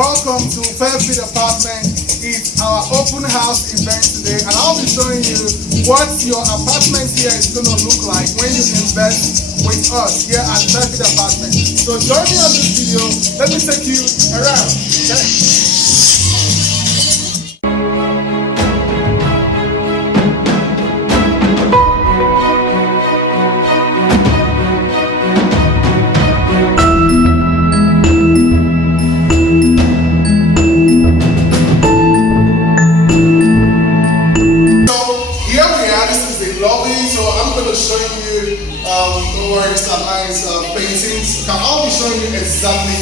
Welcome to Fairfield Apartments. It's our open house event today, and I'll be showing you what your apartment here is going to look like when you invest with us here at Fairfield Apartments. So join me on this video. Let me take you around. Okay? Paintings. I'll be showing you exactly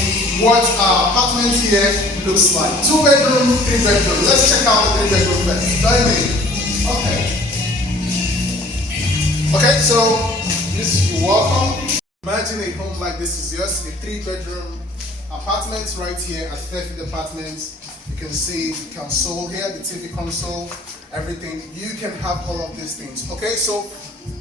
what our apartment here looks like. 2 bedroom, 3 bedroom. Let's check out the 3 bedroom first. Join me. Okay, so you're welcome. Imagine a home like this is yours, a 3 bedroom apartment right here at Fairfield Apartments. You can see the console here, the TV console, everything. You can have all of these things. Okay, so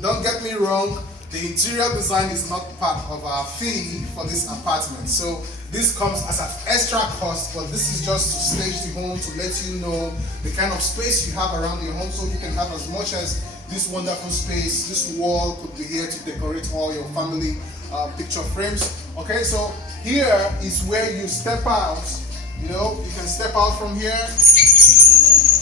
don't get me wrong. The interior design is not part of our fee for this apartment. So this comes as an extra cost, but this is just to stage the home, to let you know the kind of space you have around your home, so you can have as much as this wonderful space. This wall could be here to decorate all your family picture frames. Okay, so here is where you step out. You know, you can step out from here.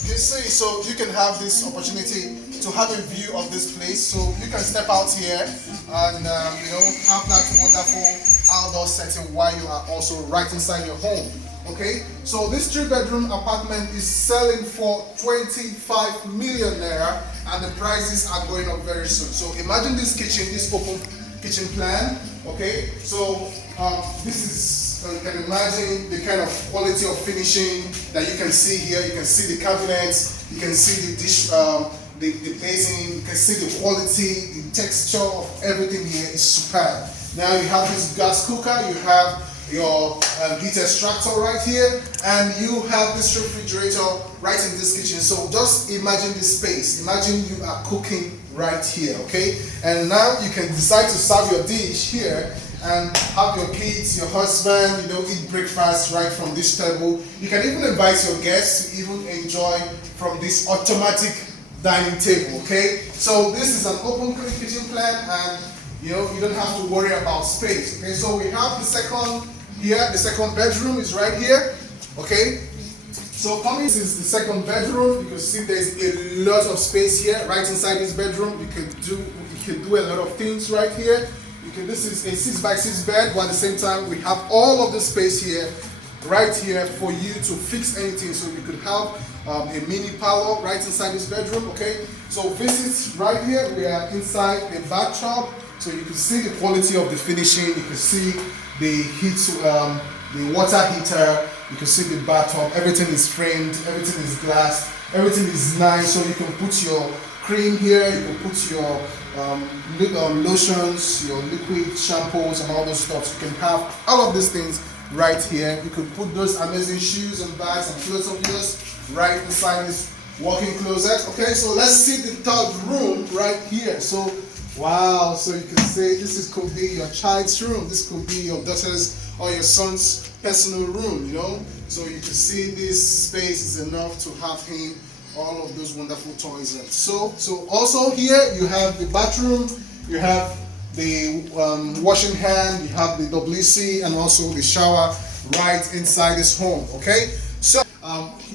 You see, so you can have this opportunity to have a view of this place. So you can step out here and you know, have that wonderful outdoor setting while you are also right inside your home. Okay, so this 3 bedroom apartment is selling for 25 million naira, and the prices are going up very soon. So imagine this kitchen, this open kitchen plan. Okay, so this is, you can imagine the kind of quality of finishing that you can see here. You can see the cabinets, you can see the dish, the basin, you can see the quality, the texture of everything here is superb. Now you have this gas cooker, you have your heat extractor right here, and you have this refrigerator right in this kitchen. So just imagine this space. Imagine you are cooking right here, okay? And now you can decide to serve your dish here and have your kids, your husband, you know, eat breakfast right from this table. You can even invite your guests to even enjoy from this automatic dining table, okay? So this is an open kitchen plan, and you know, you don't have to worry about space, okay? So we have the second here, the second bedroom is right here, okay? So coming, this is the second bedroom. You can see there's a lot of space here right inside this bedroom. You can do a lot of things right here. This is a 6x6 bed, but at the same time we have all of the space here, right here, for you to fix anything. So you could have a mini parlor right inside this bedroom. Okay, so visit right here. We are inside the bathtub, so you can see the quality of the finishing. You can see the heat, the water heater. You can see the bathtub. Everything is framed. Everything is glass. Everything is nice. So you can put your cream here. You can put your lotions, your liquid shampoos, and all those stuff. You can have all of these things right here. You could put those amazing shoes and bags and clothes of yours right inside this walk-in closet. Okay, so let's see the third room right here. So wow, so you can say this could be your child's room. This could be your daughter's or your son's personal room, you know. So you can see this space is enough to have him all of those wonderful toys. So also here you have the bathroom, you have the washing hand, you have the WC, and also the shower right inside this home. Okay, so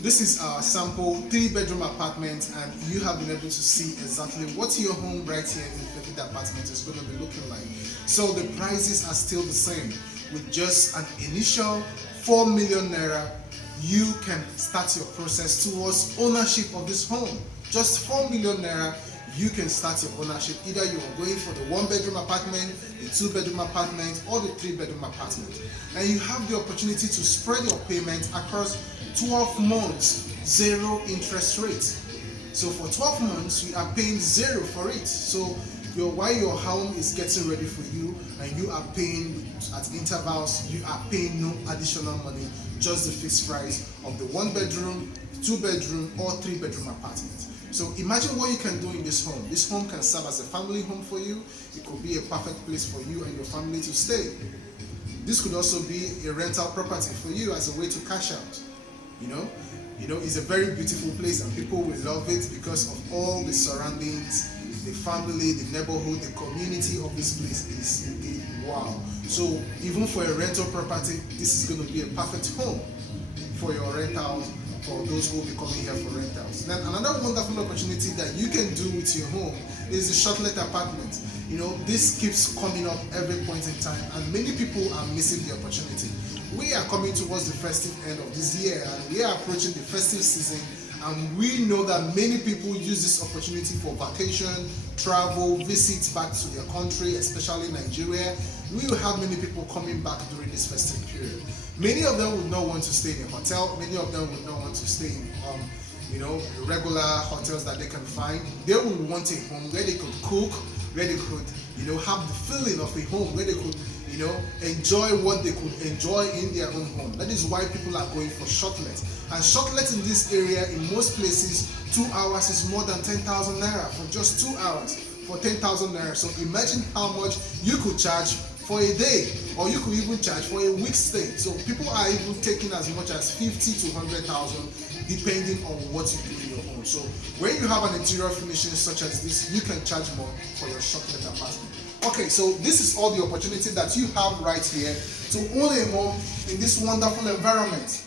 this is our sample 3 bedroom apartment, and you have been able to see exactly what your home right here in the apartment is going to be looking like. So the prices are still the same. With just an initial 4 million naira, you can start your process towards ownership of this home. Just 4 million naira, you can start your ownership. Either you are going for the 1 bedroom apartment, the 2 bedroom apartment, or the 3 bedroom apartment. And you have the opportunity to spread your payment across 12 months, 0 interest rate. So for 12 months, you are paying 0 for it. So while your home is getting ready for you, and you are paying at intervals, you are paying no additional money, just the fixed price of the 1 bedroom, 2 bedroom, or 3 bedroom apartment. So imagine what you can do in this home. This home can serve as a family home for you. It could be a perfect place for you and your family to stay. This could also be a rental property for you as a way to cash out. You know, it's a very beautiful place and people will love it because of all the surroundings, the family, the neighborhood, the community of this place is indeed wow. So even for a rental property, this is going to be a perfect home for your rentals, for those who will be coming here for rentals. Then another wonderful opportunity that you can do with your home is the Shortlet apartment. You know, this keeps coming up every point in time and many people are missing the opportunity. We are coming towards the festive end of this year and we are approaching the festive season, and we know that many people use this opportunity for vacation, travel, visits back to their country, especially Nigeria. We will have many people coming back during this festive period. Many of them would not want to stay in a hotel, many of them would not want to stay in regular hotels that they can find. They would want a home where they could cook, where they could have the feeling of a home, where they could enjoy what they could enjoy in their own home. That is why people are going for Shortlet. And Shortlet in this area, in most places, 2 hours is more than 10,000 naira for just 2 hours for 10,000 naira. So imagine how much you could charge for a day, or you could even charge for a week's stay. So people are even taking as much as 50 to 100,000 depending on what you do in your home. So when you have an interior finishing such as this, you can charge more for your Shortlet apartment. Okay, so this is all the opportunity that you have right here to own a home in this wonderful environment.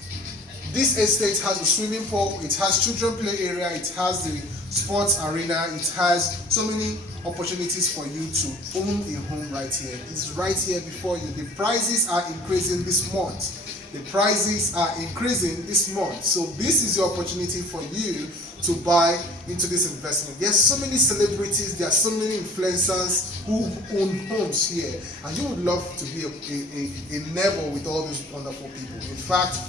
This estate has a swimming pool, it has children play area, it has the sports arena, it has so many opportunities for you to own a home right here. It's right here before you. The prices are increasing this month. The prices are increasing this month. So this is your opportunity for you to buy into this investment. There's so many celebrities, there are so many influencers who own homes here, and you would love to be a neighbor with all these wonderful people. In fact,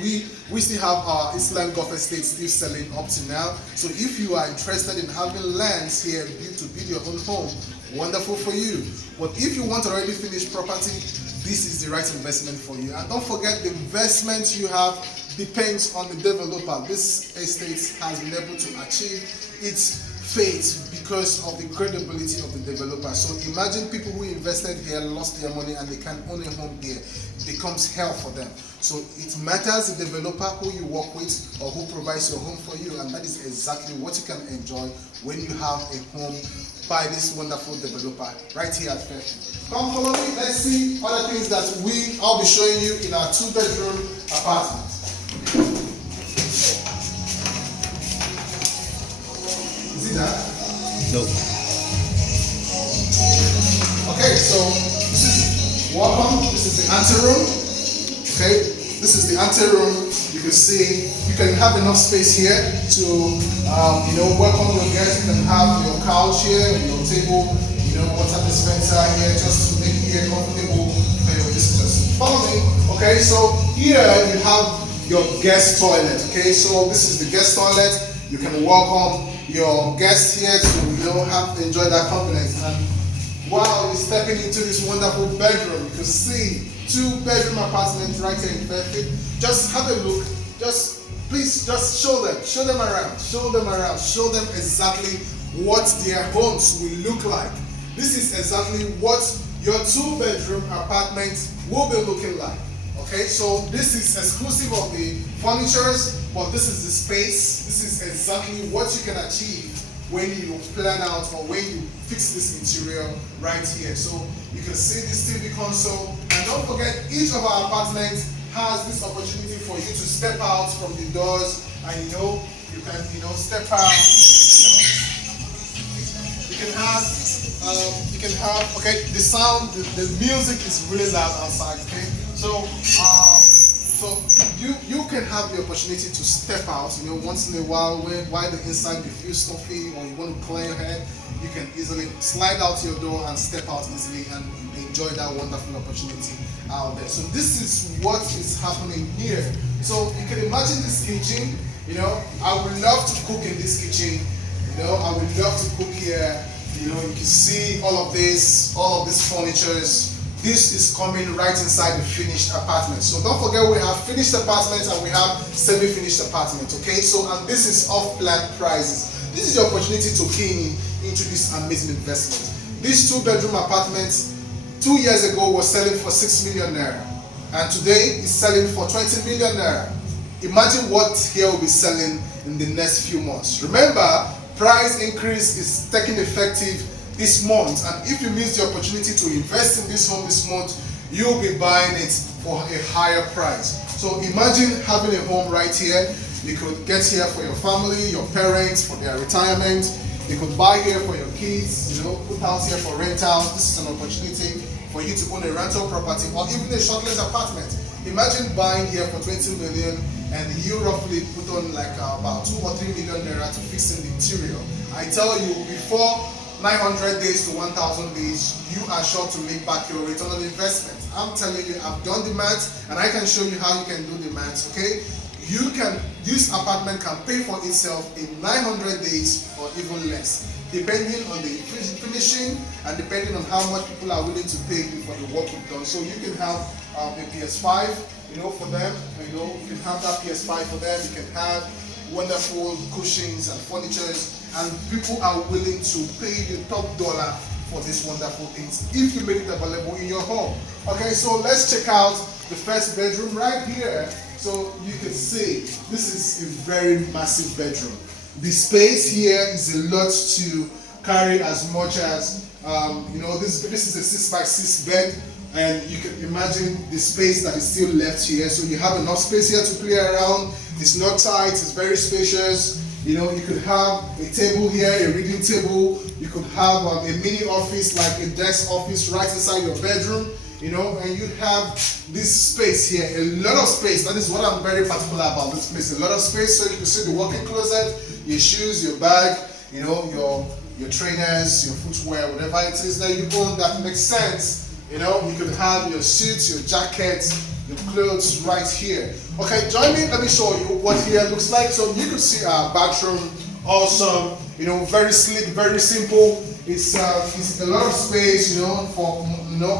we still have our Eastland Golf Estate still selling up to now. So if you are interested in having lands here to build your own home, wonderful for you. But if you want already finished property, this is the right investment for you. And don't forget, the investment you have depends on the developer. This estate has been able to achieve its fate because of the credibility of the developer. So imagine people who invested here lost their money and they can own a home here. It becomes hell for them. So it matters the developer who you work with or who provides your home for you, and that is exactly what you can enjoy when you have a home by this wonderful developer right here at Fairfield. Come follow me, let's see other things that I'll be showing you in our 2-bedroom apartment. See that? No. Okay, so this is welcome. This is the anteroom. Okay, this is the anteroom. You can see you can have enough space here to welcome your guests. You can have your couch here, your table, water dispenser here, just to make it here comfortable for your visitors. Follow me. Okay, so here you have your guest toilet. Okay, so this is the guest toilet. You can welcome your guests here to enjoy that company. And while you're stepping into this wonderful bedroom, you can see 2-bedroom apartment right here in Fairfield. Just have a look. Please show them around. Show them exactly what their homes will look like. This is exactly what your 2-bedroom apartment will be looking like. Okay, so this is exclusive of the furnitures, but this is the space. This is exactly what you can achieve when you plan out or when you fix this interior right here. So you can see this TV console, and don't forget, each of our apartments has this opportunity for you to step out from the doors, and you can step out. You can have okay, the sound, the music is really loud outside. Okay, so you can have the opportunity to step out, once in a while while the inside you feel stuffy or you want to clear your head, you can easily slide out your door and step out easily and enjoy that wonderful opportunity out there. So this is what is happening here. So you can imagine this kitchen, I would love to cook in this kitchen, I would love to cook here. You can see all of this furnitures. This is coming right inside the finished apartment. So don't forget, we have finished apartments and we have semi-finished apartments. Okay, so and this is off-plan prices. This is your opportunity to key into this amazing investment. These 2-bedroom apartments, 2 years ago was selling for 6 million naira, and today is selling for 20 million naira. Imagine what here will be selling in the next few months. Remember, price increase is taking effective this month, and if you miss the opportunity to invest in this home this month, you'll be buying it for a higher price. So imagine having a home right here. You could get here for your family, your parents, for their retirement. You could buy here for your kids, put house here for rentals. This is an opportunity for you to own a rental property or even a Shortlet apartment. Imagine buying here for 20 million and you roughly put on like about 2 or 3 million naira to fix in the interior. I tell you, before 900 days to 1,000 days, you are sure to make back your return on investment. I'm telling you, I've done the maths and I can show you how you can do the maths, okay? This apartment can pay for itself in 900 days or even less, depending on the finishing and depending on how much people are willing to pay you for the work you've done. So you can have a PS5, for them, you can have that PS5 for them, you can have wonderful cushions and furnitures, and people are willing to pay the top dollar for these wonderful things if you make it available in your home. Okay, so let's check out the first bedroom right here. So you can see this is a very massive bedroom. The space here is a lot to carry, as much as this is a 6x6 bed, and you can imagine the space that is still left here. So you have enough space here to play around. It's not tight, it's very spacious. You could have a table here, a reading table. You could have a mini office, like a desk office right inside your bedroom, and you have this space here, a lot of space. That is what I'm very particular about, this place, a lot of space. So you can see the walk-in closet, your shoes, your bag, your trainers, your footwear, whatever it is that you own that makes sense. You could have your suits, your jackets, your clothes right here. Okay, join me, let me show you what here looks like. So you can see our bathroom, awesome, very sleek, very simple. It's a lot of space, for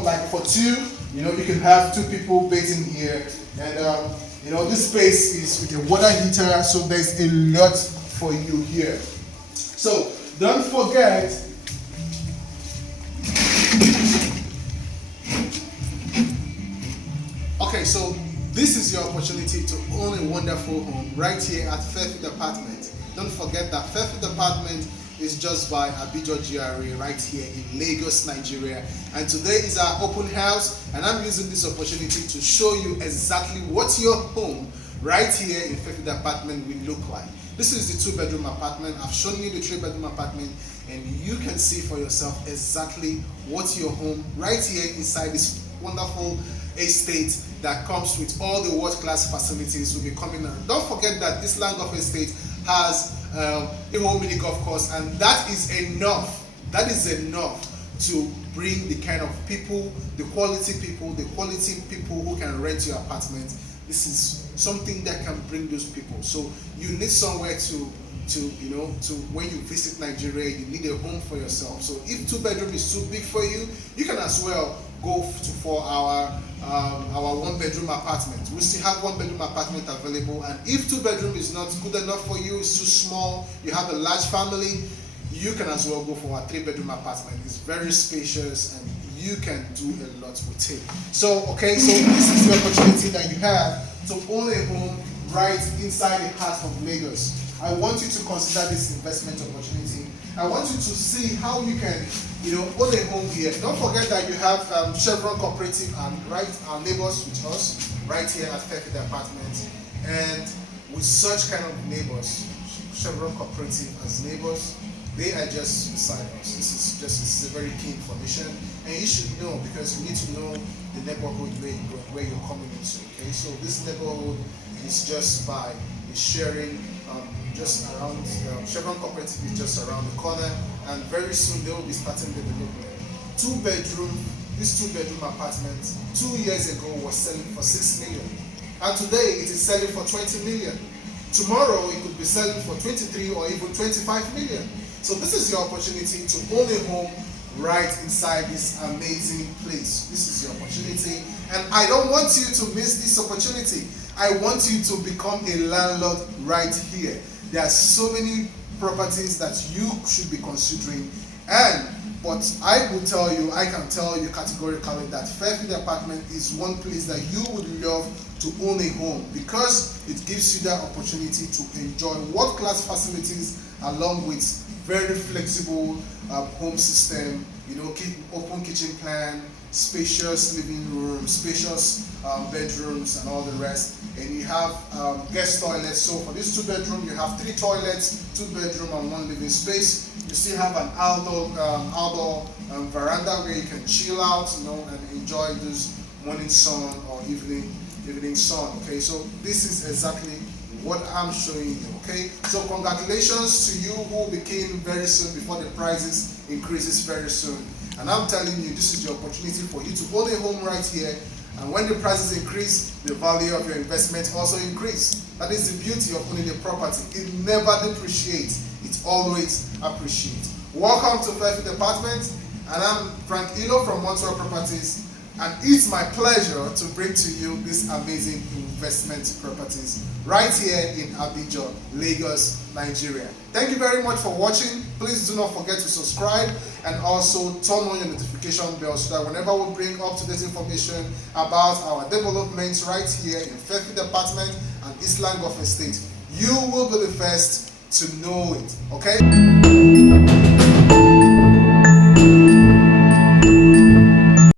like for two, you can have 2 people bathing here. And this space is with a water heater, so there's a lot for you here. So don't forget, okay, so this is your opportunity to own a wonderful home right here at Fairfield Apartments. Don't forget that Fairfield Apartments is just by Abijo GRA right here in Lagos, Nigeria. And today is our open house, and I'm using this opportunity to show you exactly what your home right here in Fairfield Apartment will look like. This is the 2-bedroom apartment. I've shown you the 3-bedroom apartment, and you can see for yourself exactly what your home right here inside this wonderful estate that comes with all the world-class facilities will be coming on. Don't forget that this land golf estate has a whole mini golf course, and that is enough. That is enough to bring the kind of people, the quality people who can rent your apartment. This is something that can bring those people. So you need somewhere to when you visit Nigeria, you need a home for yourself. So if 2-bedroom is too big for you, you can as well go for our 1-bedroom apartment. We still have 1-bedroom apartment available, and if 2-bedroom is not good enough for you, it's too small, you have a large family, you can as well go for our 3-bedroom apartment. It's very spacious and you can do a lot with it. So okay, so this is the opportunity that you have to own a home right inside the heart of Lagos. I want you to consider this investment opportunity. I want you to see how you can, own a home here. Don't forget that you have Chevron Cooperative and our neighbors with us right here at Fairfield Apartments. And with such kind of neighbors, Chevron Cooperative as neighbors, they are just beside us. This is a very key information, and you should know, because you need to know the neighborhood where you're coming into. Okay, so this neighborhood is just by sharing. Just around, Chevron Cooperative is just around the corner, and very soon they will be starting the development. 2-bedroom, this 2-bedroom apartment 2 years ago was selling for 6 million, and today it is selling for 20 million. Tomorrow it could be selling for 23 or even 25 million. So this is your opportunity to own a home right inside this amazing place. This is your opportunity, and I don't want you to miss this opportunity. I want you to become a landlord right here. There are so many properties that you should be considering, and But I can tell you categorically that Fairfield Apartment is one place that you would love to own a home, because it gives you that opportunity to enjoy world-class facilities along with very flexible home system, open kitchen plan, spacious living room, spacious bedrooms and all the rest. And you have guest toilets. So for this 2-bedroom, you have 3 toilets, 2-bedroom and 1 living space. You still have an outdoor veranda where you can chill out, and enjoy this morning sun or evening sun. Okay, so this is exactly what I'm showing you. Okay, so congratulations to you who will be keen very soon, before the prices increases very soon. And I'm telling you, this is the opportunity for you to own a home right here. And when the prices increase, the value of your investment also increase. That is the beauty of owning a property. It never depreciates. It always appreciates. Welcome to Fairfield Apartments, and I'm Frank Ilo from Montreal Properties. And it's my pleasure to bring to you these amazing investment properties right here in Abijo, Lagos, Nigeria. Thank you very much for watching. Please do not forget to subscribe and also turn on your notification bell so that whenever we bring up-to-date information about our developments right here in Fairfield Apartment and Eastland Estate, you will be the first to know it. Okay?